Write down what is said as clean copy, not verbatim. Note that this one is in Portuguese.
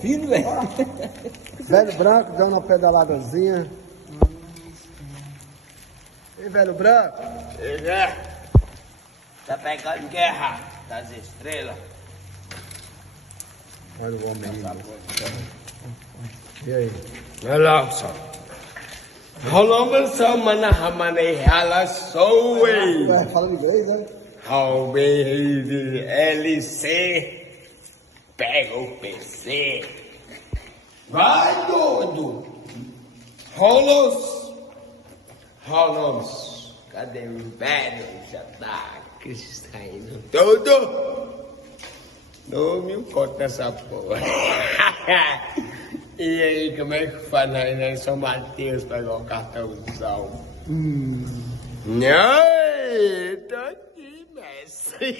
filho, velho. Velho branco dando uma pedaladazinha. E velho branco? Tá pegando guerra das estrelas. Olha o homem aí. E aí? Olha só. Rolamos só manahamane hala soe. Fala inglês, né? LC. Pega o PC. Vai, doido. Rolos. Cadê o velho? Já tá caindo tudo. Não me importa essa porra. E aí, como é que faz aí em São Mateus pegar o cartãozão? Não, tô aqui, mestre.